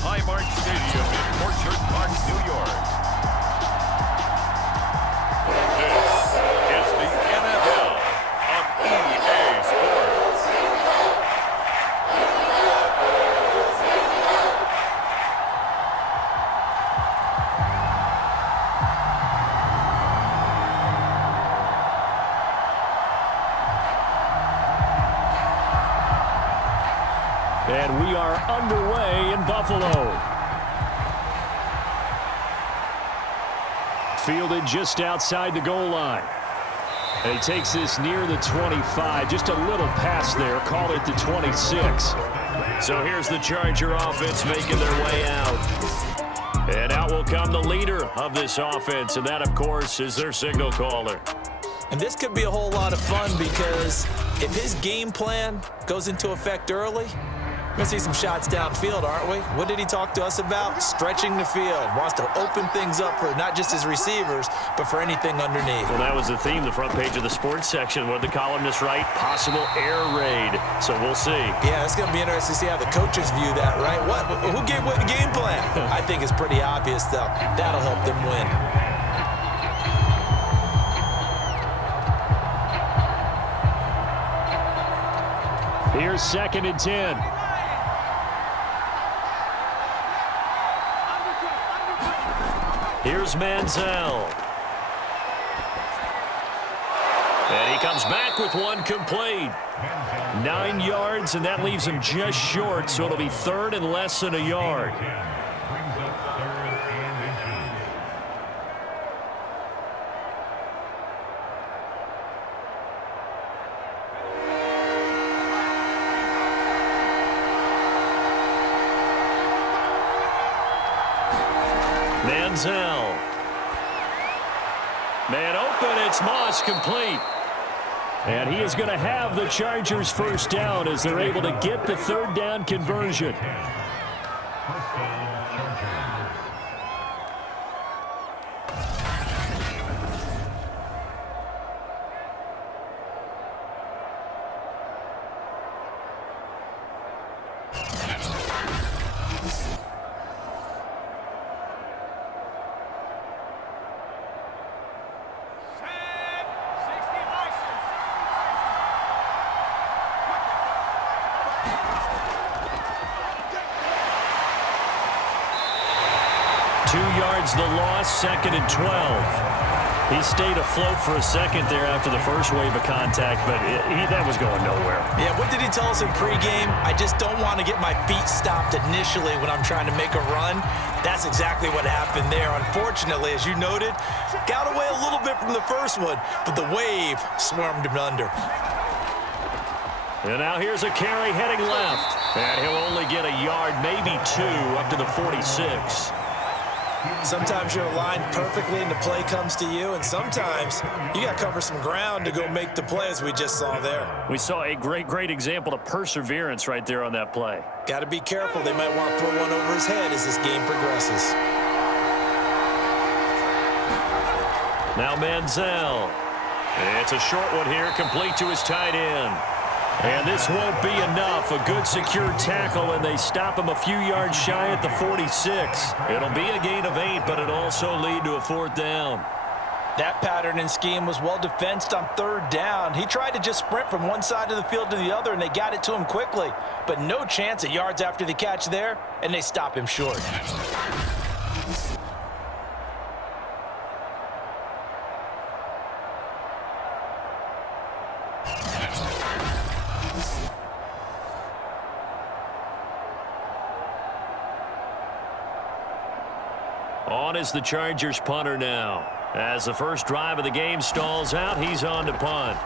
Highmark Stadium in Orchard Park, New York. This is the NFL on EA Sports. And we are underway in Buffalo. Fielded just outside the goal line. And he takes this near the 25. Just a little pass there. Call it the 26. So here's the Charger offense making their way out. And out will come the leader of this offense. And that, of course, is their signal caller. And this could be a whole lot of fun because if his game plan goes into effect early, we're going to see some shots downfield, aren't we? What did he talk to us about? Stretching the field. Wants to open things up for not just his receivers, but for anything underneath. Well, that was the theme, the front page of the sports section. What did the columnist write? Possible air raid. So we'll see. Yeah, it's going to be interesting to see how the coaches view that, right? Who gave what game plan? I think it's pretty obvious, though. That'll help them win. Here's 2nd and 10. Here's Manziel. And he comes back with one complete. 9 yards, and that leaves him just short, so it'll be 3rd and less than a yard. Manziel. Man open, it's Moss, complete. And he is going to have the Chargers first down as they're able to get the 3rd down conversion. The loss, 2nd and 12. He stayed afloat for a second there after the first wave of contact, but that was going nowhere. Yeah, what did he tell us in pregame? I just don't want to get my feet stopped initially when I'm trying to make a run. That's exactly what happened there. Unfortunately, as you noted, got away a little bit from the first one, but the wave swarmed him under. And now here's a carry heading left. And he'll only get a yard, maybe 2, up to the 46. Sometimes you're aligned perfectly and the play comes to you, and sometimes you got to cover some ground to go make the play, as we just saw there. We saw a great example of perseverance right there on that play. Got to be careful. They might want to throw one over his head as this game progresses. Now Manziel. It's a short one here, complete to his tight end. And this won't be enough. A good secure tackle, and they stop him a few yards shy at the 46. It'll be a gain of 8, but it'll also lead to a 4th down. That pattern and scheme was well defensed on 3rd down. He tried to just sprint from one side of the field to the other, and they got it to him quickly. But no chance at yards after the catch there, and they stop him short. On is the Chargers punter now. As the first drive of the game stalls out, he's on to punt.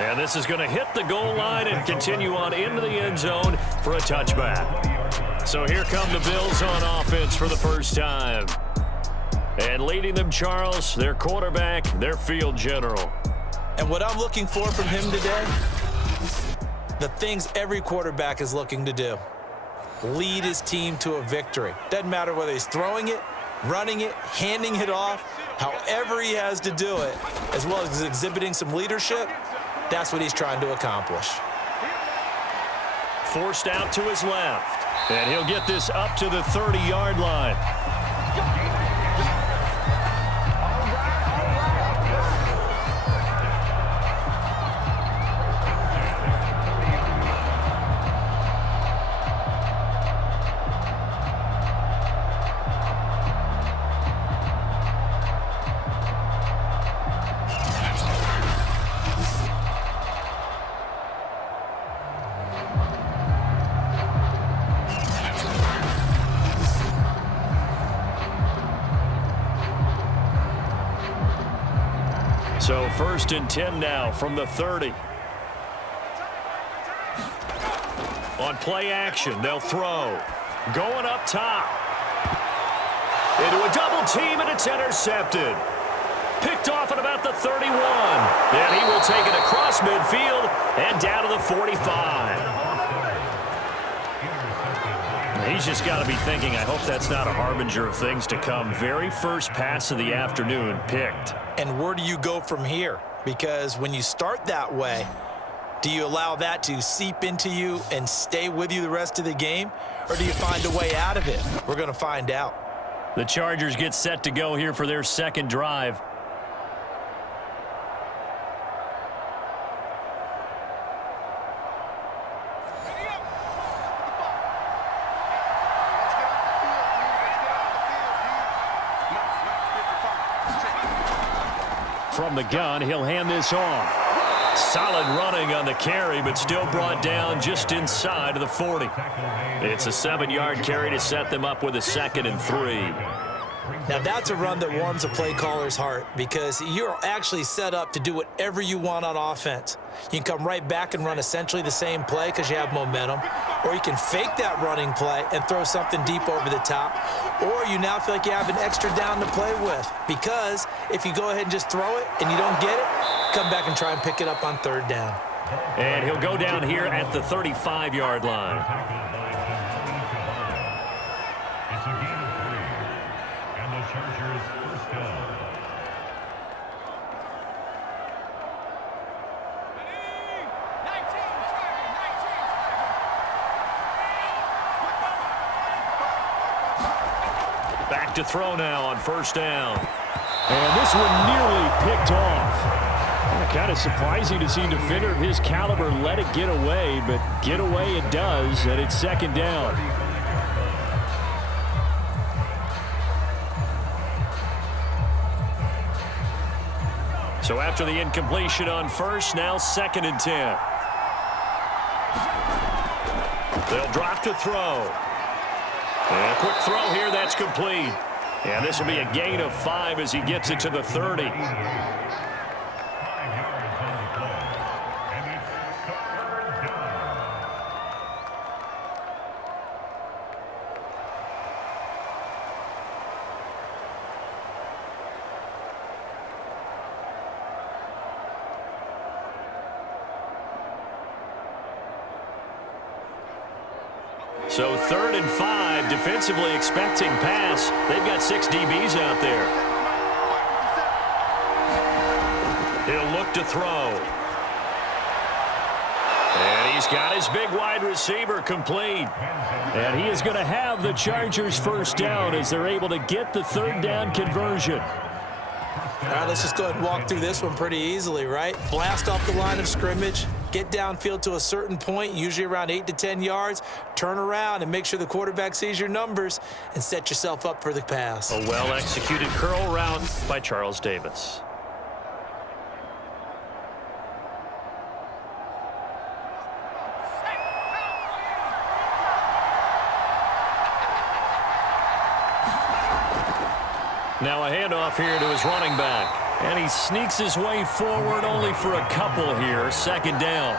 And this is going to hit the goal line and continue on into the end zone for a touchback. So here come the Bills on offense for the first time. And leading them, Charles, their quarterback, their field general. And what I'm looking for from him today, the things every quarterback is looking to do. Lead his team to a victory. Doesn't matter whether he's throwing it, running it, handing it off, however he has to do it, as well as exhibiting some leadership. That's what he's trying to accomplish. Forced out to his left. And he'll get this up to the 30-yard line. So 1st and 10 now from the 30. On play action, they'll throw. Going up top. Into a double team, and it's intercepted. Picked off at about the 31. And he will take it across midfield and down to the 45. He's just got to be thinking, I hope that's not a harbinger of things to come. Very first pass of the afternoon picked. And where do you go from here? Because when you start that way, do you allow that to seep into you and stay with you the rest of the game? Or do you find a way out of it? We're going to find out. The Chargers get set to go here for their second drive. From the gun, he'll hand this off. Solid running on the carry, but still brought down just inside of the 40. It's a 7-yard carry to set them up with a 2nd and 3. Now, that's a run that warms a play caller's heart because you're actually set up to do whatever you want on offense. You can come right back and run essentially the same play because you have momentum, or you can fake that running play and throw something deep over the top, or you now feel like you have an extra down to play with because if you go ahead and just throw it and you don't get it, come back and try and pick it up on 3rd down. And he'll go down here at the 35-yard line. Back to throw now on 1st down. And this one nearly picked off. Kind of surprising to see a defender of his caliber let it get away, but get away it does, and it's 2nd down. So after the incompletion on 1st, now 2nd and 10. They'll drop to throw. And a quick throw here, that's complete. And this will be a gain of 5 as he gets it to the 30. So 3rd and 5, defensively expecting pass. They've got 6 DBs out there. He'll look to throw. And he's got his big wide receiver complete. And he is going to have the Chargers 1st down as they're able to get the 3rd down conversion. All right, let's just go ahead and walk through this one pretty easily, right? Blast off the line of scrimmage, get downfield to a certain point, usually around 8 to 10 yards, turn around and make sure the quarterback sees your numbers and set yourself up for the pass. A well-executed curl route by Charles Davis. Now a handoff here to his running back. And he sneaks his way forward only for a couple here. 2nd down.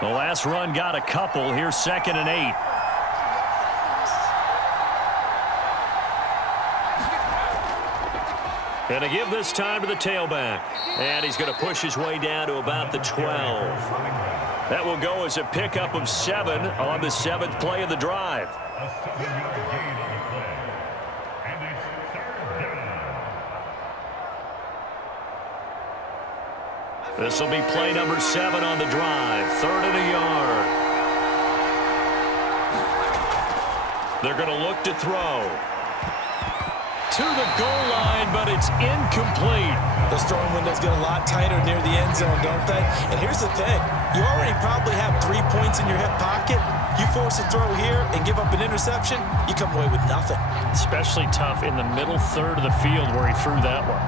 The last run got a couple. Here's 2nd and 8. And to give this time to the tailback. And he's going to push his way down to about the 12. That will go as a pickup of 7 on the 7th play of the drive. This will be play number 7 on the drive. 3rd and a yard. They're going to look to throw. To the goal line, but it's incomplete. Those throwing windows get a lot tighter near the end zone, don't they? And here's the thing. You already probably have 3 points in your hip pocket. You force a throw here and give up an interception, you come away with nothing. Especially tough in the middle third of the field where he threw that one.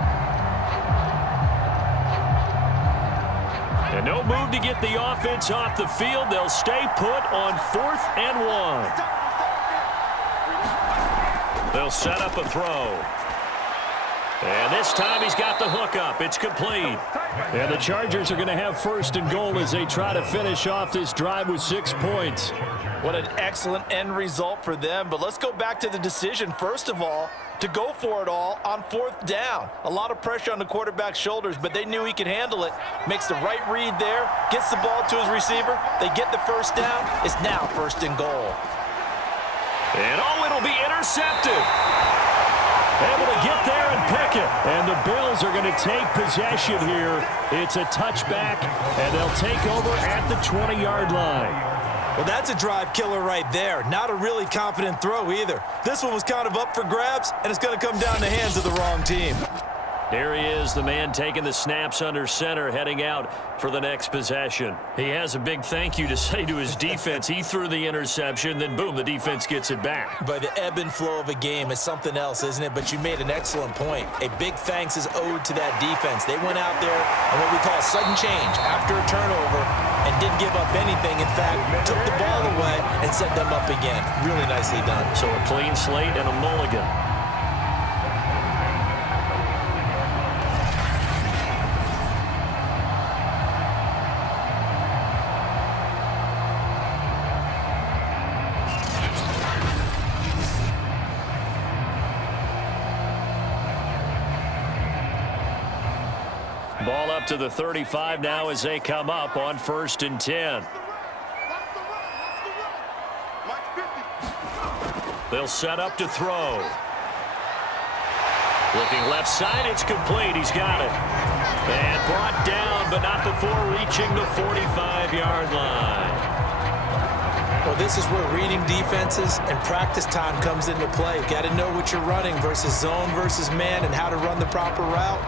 And no move to get the offense off the field. They'll stay put on 4th and 1. They'll set up a throw. And this time he's got the hook up. It's complete. And the Chargers are going to have 1st and goal as they try to finish off this drive with 6 points. What an excellent end result for them. But let's go back to the decision, first of all, to go for it all on 4th down. A lot of pressure on the quarterback's shoulders, but they knew he could handle it. Makes the right read there, gets the ball to his receiver. They get the 1st down. It's now 1st and goal. And it'll be intercepted. Able to get there and pick it. And the Bills are going to take possession here. It's a touchback, and they'll take over at the 20-yard line. Well, that's a drive killer right there. Not a really confident throw either. This one was kind of up for grabs, and it's going to come down the hands of the wrong team. There he is, the man taking the snaps under center, heading out for the next possession. He has a big thank you to say to his defense. He threw the interception, then boom, the defense gets it back. But the ebb and flow of a game is something else, isn't it? But you made an excellent point. A big thanks is owed to that defense. They went out there on what we call a sudden change after a turnover and didn't give up anything. In fact, took the ball away and set them up again. Really nicely done. So a clean slate and a mulligan. Ball up to the 35 now as they come up on 1st and 10. They'll set up to throw. Looking left side, it's complete. He's got it. And brought down, but not before reaching the 45-yard line. Well, this is where reading defenses and practice time comes into play. Got to know what you're running versus zone versus man and how to run the proper route.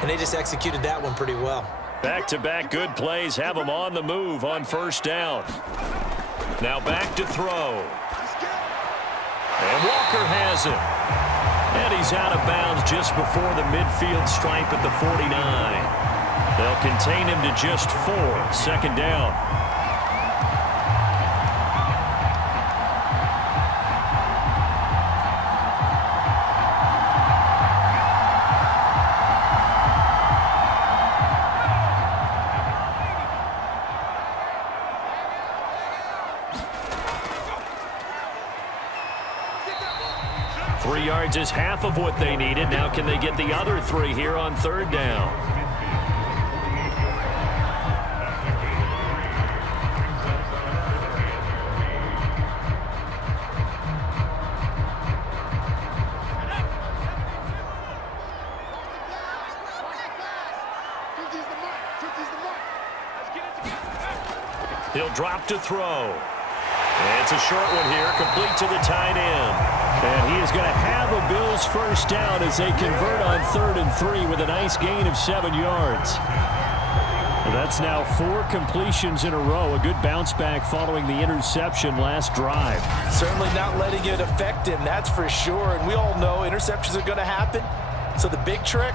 And they just executed that one pretty well. Back-to-back good plays have them on the move on 1st down. Now back to throw. And Walker has it. And he's out of bounds just before the midfield stripe at the 49. They'll contain him to just 4. 2nd down. 3 yards is half of what they needed. Now can they get the other 3 here on 3rd down? He'll drop to throw. And it's a short one here, complete to the tight end. And he is going to have a Bills 1st down as they convert on 3rd and 3 with a nice gain of 7 yards. And that's now 4 completions in a row. A good bounce back following the interception last drive. Certainly not letting it affect him, that's for sure. And we all know interceptions are going to happen. So the big trick,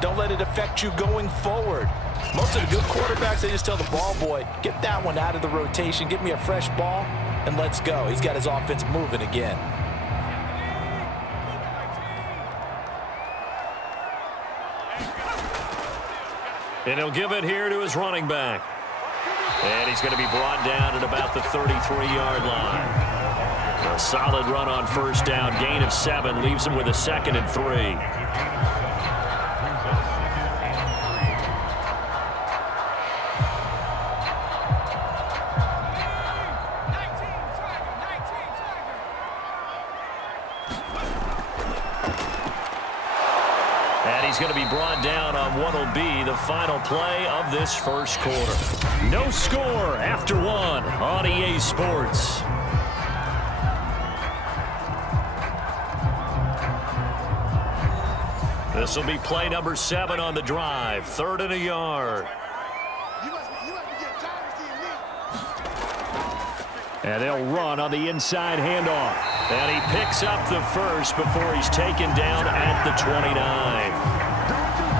don't let it affect you going forward. Most of the good quarterbacks, they just tell the ball boy, get that one out of the rotation, give me a fresh ball, and let's go. He's got his offense moving again. And he'll give it here to his running back. And he's going to be brought down at about the 33-yard line. A solid run on 1st down. Gain of 7 leaves him with a 2nd and 3. And he's going to be brought down on what will be the final play of this first quarter. No score after one on EA Sports. This will be play number 7 on the drive. 3rd and a yard. And they'll run on the inside handoff. And he picks up the first before he's taken down at the 29.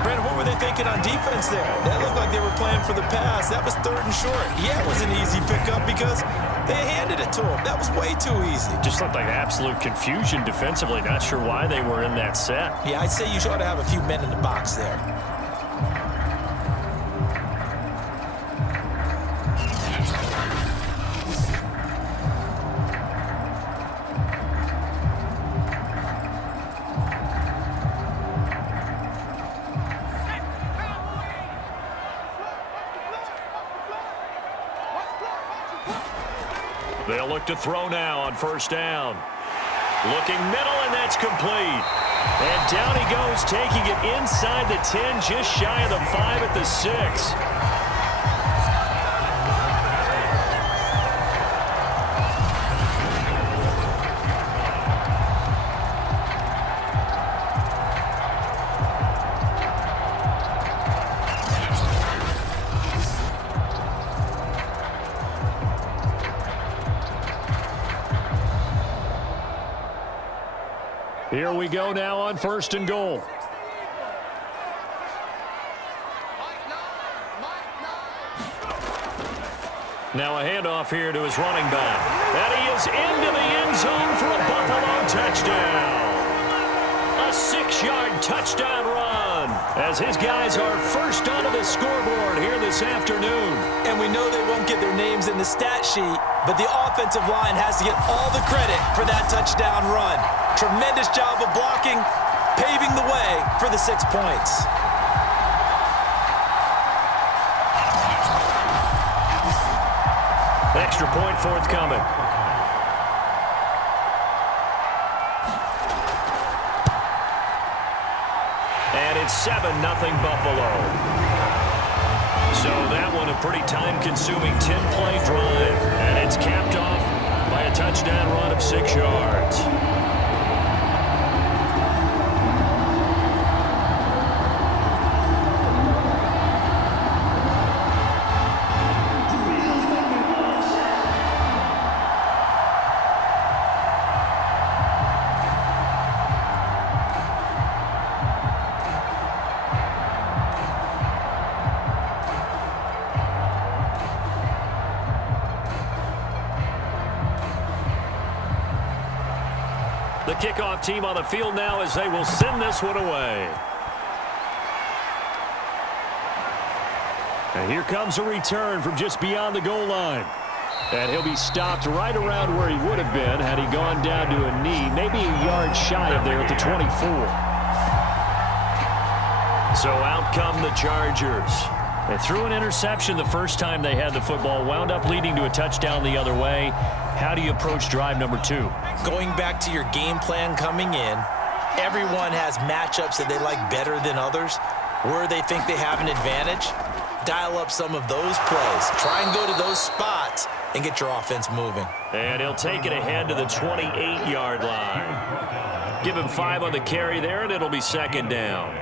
Brandon, what were they thinking on defense there? That looked like they were playing for the pass. That was 3rd and short. Yeah, it was an easy pickup because they handed it to him. That was way too easy. Just looked like absolute confusion defensively. Not sure why they were in that set. Yeah, I'd say you ought to have a few men in the box there. They'll look to throw now on 1st down. Looking middle, and that's complete. And down he goes, taking it inside the 10, just shy of the 5 at the 6. Here we go now on 1st and goal. Now a handoff here to his running back. And he is into the end zone for a Buffalo touchdown. A 6-yard touchdown run as his guys are first onto the scoreboard here this afternoon. And we know they won't get their names in the stat sheet, but the offensive line has to get all the credit for that touchdown run. Tremendous job of blocking, paving the way for the 6 points. Extra point forthcoming. And it's 7-0 Buffalo. So that one a pretty time-consuming 10-play drive. And it's capped off by a touchdown run of 6 yards. The kickoff team on the field now as they will send this one away. And here comes a return from just beyond the goal line. And he'll be stopped right around where he would have been had he gone down to a knee, maybe a yard shy of there at the 24. So out come the Chargers. They threw an interception the first time they had the football, wound up leading to a touchdown the other way. How do you approach drive number 2? Going back to your game plan coming in, everyone has matchups that they like better than others. Where they think they have an advantage, dial up some of those plays. Try and go to those spots and get your offense moving. And he'll take it ahead to the 28-yard line. Give him 5 on the carry there, and it'll be 2nd down.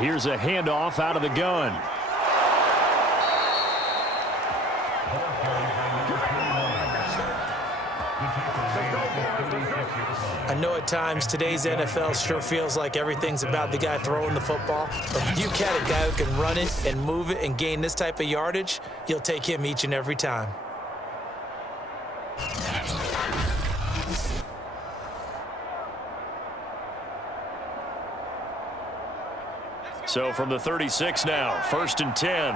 Here's a handoff out of the gun. I know at times today's NFL sure feels like everything's about the guy throwing the football. But if you got a guy who can run it and move it and gain this type of yardage, you'll take him each and every time. So from the 36 now, 1st and 10.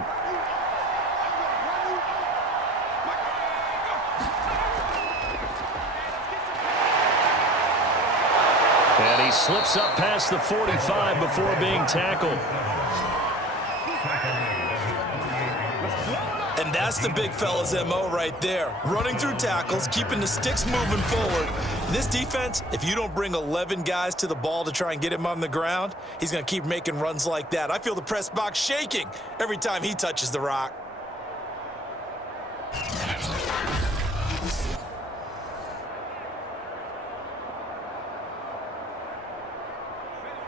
And he slips up past the 45 before being tackled. That's the big fella's MO right there. Running through tackles, keeping the sticks moving forward. This defense, if you don't bring 11 guys to the ball to try and get him on the ground, he's going to keep making runs like that. I feel the press box shaking every time he touches the rock.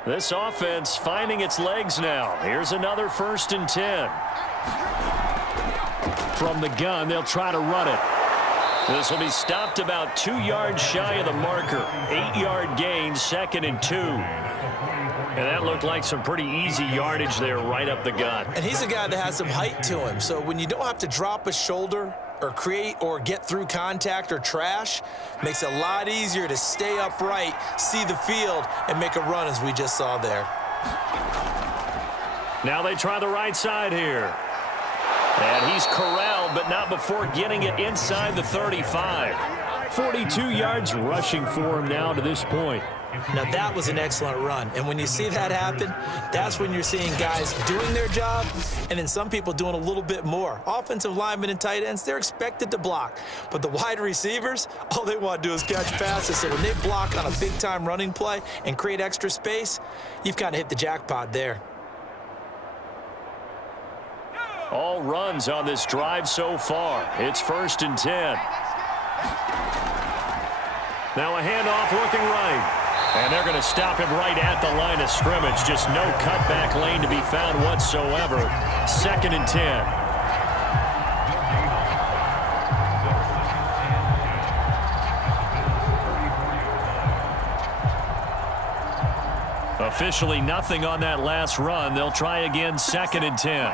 This offense finding its legs now. Here's another 1st and 10. From the gun, they'll try to run it. This will be stopped about 2 yards shy of the marker. 8-yard gain, 2nd and 2. And that looked like some pretty easy yardage there right up the gut. And he's a guy that has some height to him. So when you don't have to drop a shoulder or create or get through contact or trash, makes it a lot easier to stay upright, see the field, and make a run as we just saw there. Now they try the right side here. And he's corralled, but not before getting it inside the 35. 42 yards rushing for him now to this point. Now that was an excellent run, and when you see that happen, that's when you're seeing guys doing their job and then some people doing a little bit more. Offensive linemen and tight ends, they're expected to block, but the wide receivers, all they want to do is catch passes. So when they block on a big-time running play and create extra space, you've kind of hit the jackpot there. All runs on this drive so far. It's 1st and 10. Now a handoff looking right. And they're going to stop him right at the line of scrimmage. Just no cutback lane to be found whatsoever. 2nd and 10. Officially nothing on that last run. They'll try again, 2nd and 10.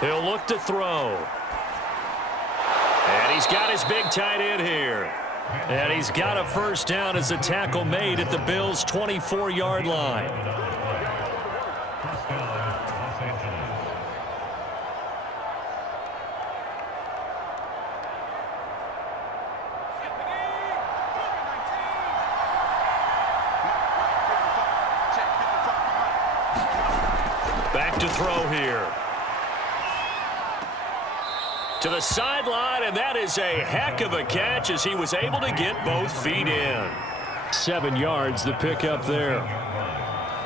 He'll look to throw. And he's got his big tight end here. And he's got a 1st down as a tackle made at the Bills' 24-yard line. Back to throw here. To the sideline, and that is a heck of a catch as he was able to get both feet in. 7 yards, the pickup there.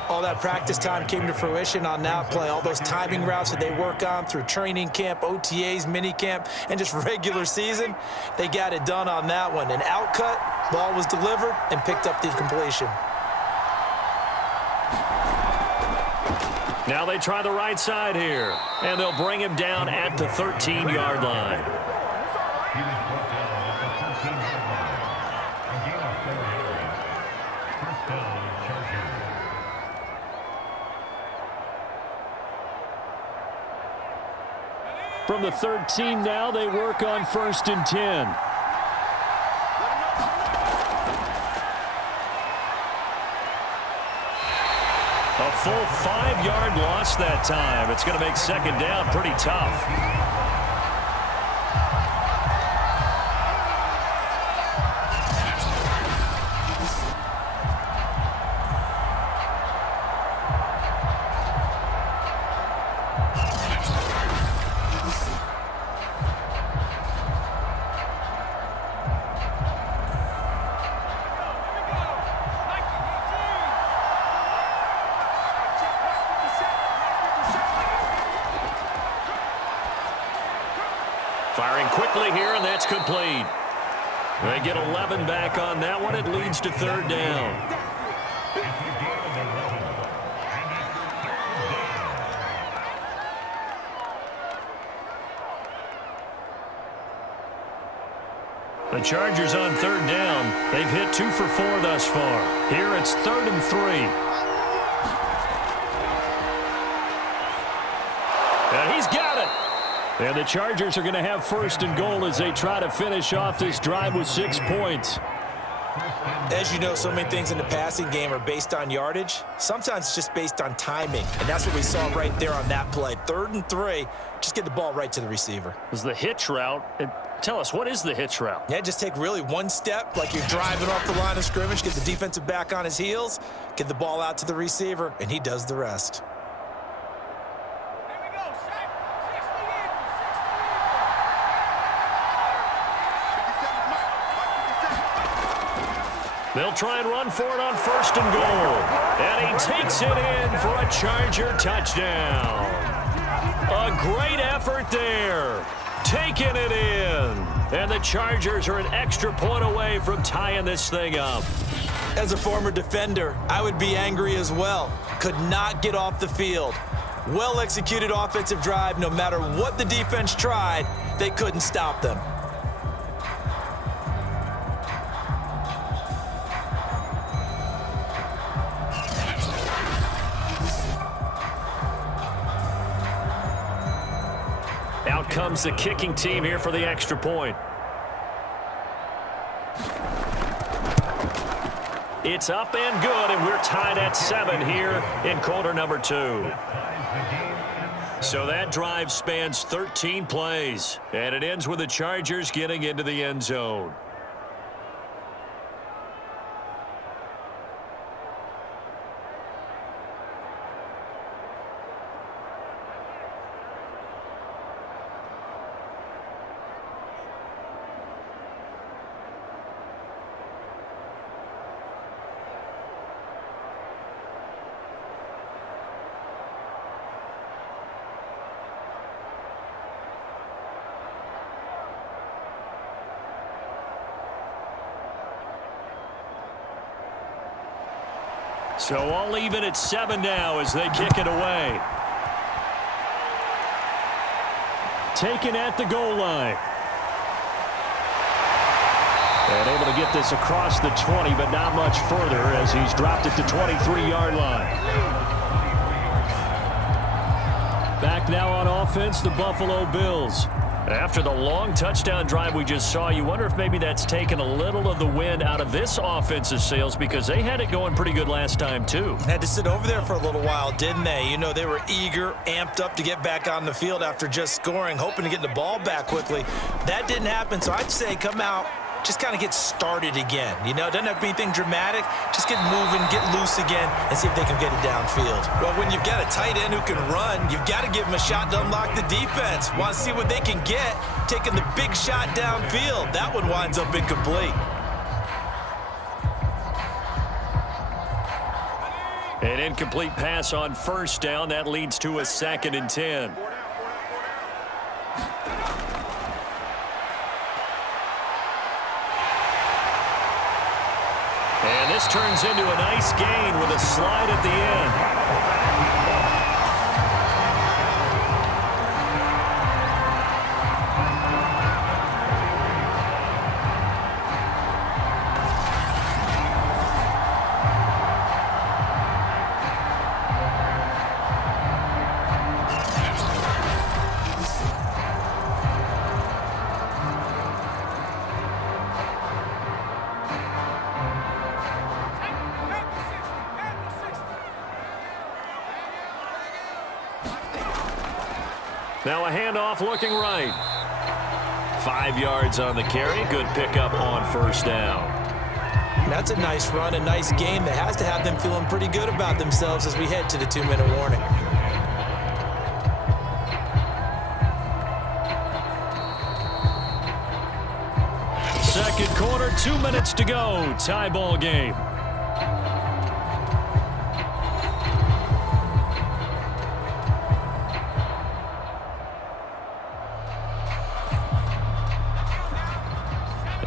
All that practice time came to fruition on that play. All those timing routes that they work on through training camp, OTAs, minicamp, and just regular season, they got it done on that one. An outcut, ball was delivered, and picked up the completion. Now they try the right side here, and they'll bring him down at the 13-yard line. From the 13 now, they work on 1st and 10. A full 5-yard loss that time. It's going to make 2nd down pretty tough. Firing quickly here, and that's complete. They get 11 back on that one. It leads to 3rd down. The Chargers on 3rd down. They've hit 2 for 4 thus far. Here it's 3rd and 3. And he's got it. And the Chargers are going to have 1st and goal as they try to finish off this drive with 6 points. As you know, so many things in the passing game are based on yardage. Sometimes it's just based on timing, and that's what we saw right there on that play. 3rd and 3, just get the ball right to the receiver. It was the hitch route. Tell us, what is the hitch route? Yeah, just take really one step, like you're driving off the line of scrimmage, get the defensive back on his heels, get the ball out to the receiver, and he does the rest. They'll try and run for it on 1st and goal. And he takes it in for a Charger touchdown. A great effort there. Taking it in. And the Chargers are an extra point away from tying this thing up. As a former defender, I would be angry as well. Could not get off the field. Well-executed offensive drive. No matter what the defense tried, they couldn't stop them. Out comes the kicking team here for the extra point. It's up and good, and we're tied at 7 here in quarter number 2. So that drive spans 13 plays, and it ends with the Chargers getting into the end zone. So all even at 7 now as they kick it away. Taken at the goal line. And able to get this across the 20, but not much further as he's dropped it to 23-yard line. Back now on offense, the Buffalo Bills. After the long touchdown drive we just saw, you wonder if maybe that's taken a little of the wind out of this offensive sails because they had it going pretty good last time too. Had to sit over there for a little while, didn't they? You know, they were eager, amped up to get back on the field after just scoring, hoping to get the ball back quickly. That didn't happen, so I'd say come out, just kind of get started again. You know, it doesn't have to be anything dramatic. Just get moving, get loose again, and see if they can get it downfield. Well, when you've got a tight end who can run, you've got to give him a shot to unlock the defense. Want to see what they can get, taking the big shot downfield. That one winds up incomplete. An incomplete pass on 1st down. That leads to a 2nd and 10. And this turns into a nice gain with a slide at the end. Now a handoff looking right. 5 yards on the carry. Good pickup on 1st down. That's a nice run, a nice game that has to have them feeling pretty good about themselves as we head to the 2-minute warning. Second quarter, 2 minutes to go. Tie ball game.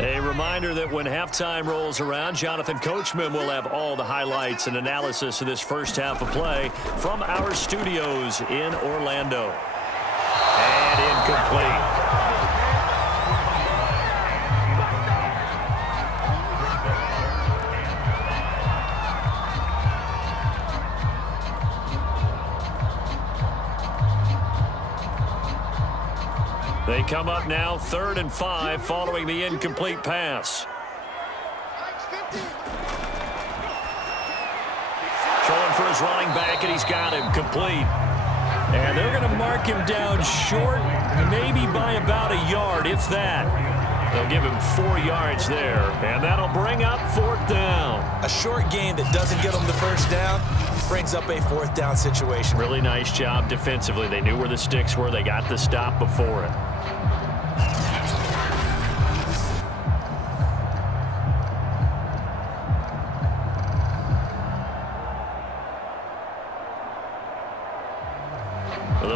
A reminder that when halftime rolls around, Jonathan Coachman will have all the highlights and analysis of this first half of play from our studios in Orlando. And incomplete. They come up now 3rd and 5 following the incomplete pass. Throwing for his running back, and he's got him complete. And they're going to mark him down short, maybe by about a yard, if that. They'll give him 4 yards there, and that'll bring up 4th down. A short gain that doesn't get them the 1st down brings up a 4th down situation. Really nice job defensively. They knew where the sticks were. They got the stop before it.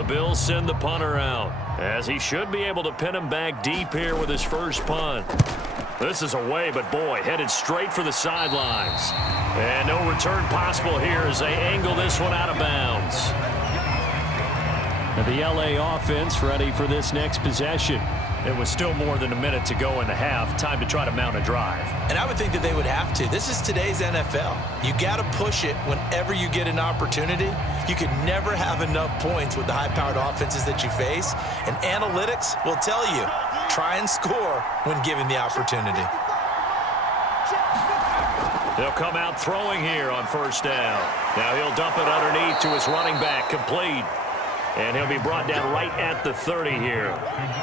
Bills send the punter out, as he should be able to pin him back deep here with his first punt. This is away, but boy, headed straight for the sidelines. And no return possible here as they angle this one out of bounds. And the LA offense ready for this next possession. It was still more than a minute to go in the half. Time to try to mount a drive. And I would think that they would have to. This is today's NFL. You got to push it whenever you get an opportunity. You can never have enough points with the high-powered offenses that you face. And analytics will tell you, try and score when given the opportunity. They'll come out throwing here on first down. Now he'll dump it underneath to his running back, complete. And he'll be brought down right at the 30 here.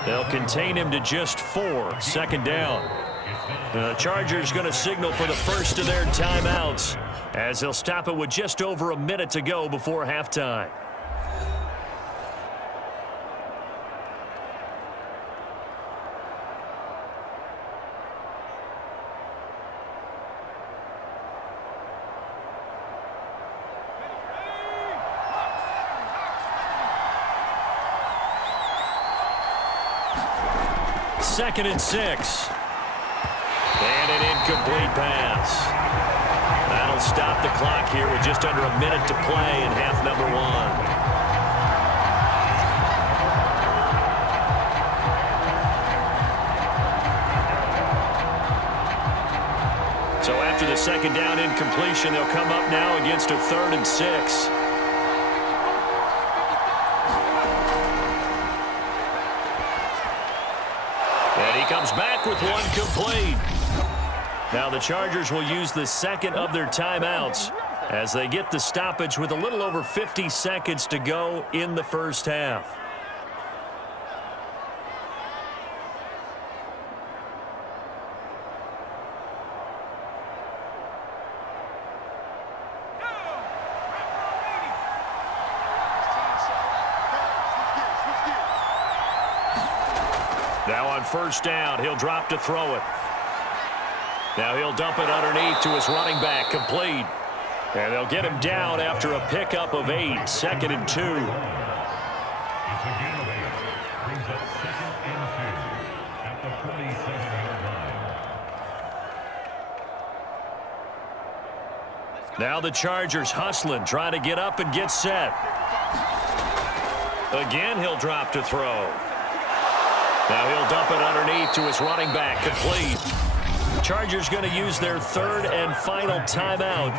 They'll contain him to just 4, second down. The Chargers going to signal for the first of their timeouts, as they'll stop it with just over a minute to go before halftime. Second and 6. And an incomplete pass. That'll stop the clock here with just under a minute to play in half number 1. So after the second down incompletion, they'll come up now against a 3rd and 6. And he comes back with one complete. Now the Chargers will use the second of their timeouts as they get the stoppage with a little over 50 seconds to go in the first half. Now on first down, he'll drop to throw it. Now he'll dump it underneath to his running back, complete. And they'll get him down after a pickup of 8, second and 2. Now the Chargers hustling, trying to get up and get set. Again, he'll drop to throw. Now he'll dump it underneath to his running back, complete. Chargers going to use their 3rd and final timeout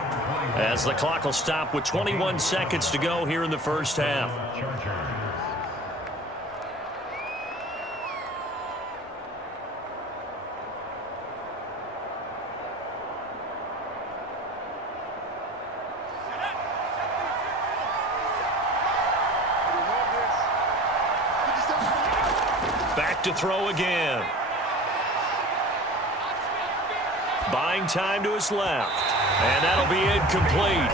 as the clock will stop with 21 seconds to go here in the first half. Back to throw again. Buying time to his left. And that'll be incomplete.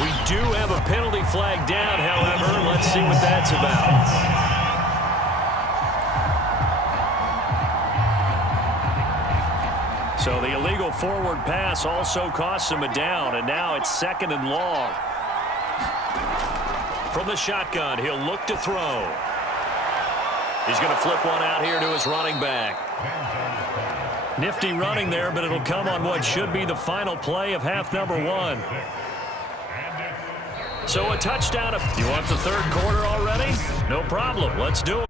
We do have a penalty flag down, however. Let's see what that's about. So the illegal forward pass also costs him a down, and now it's 2nd and long. From the shotgun, he'll look to throw. He's going to flip one out here to his running back. Nifty running there, but it'll come on what should be the final play of half number 1. So a touchdown. You want the 3rd quarter already? No problem. Let's do it.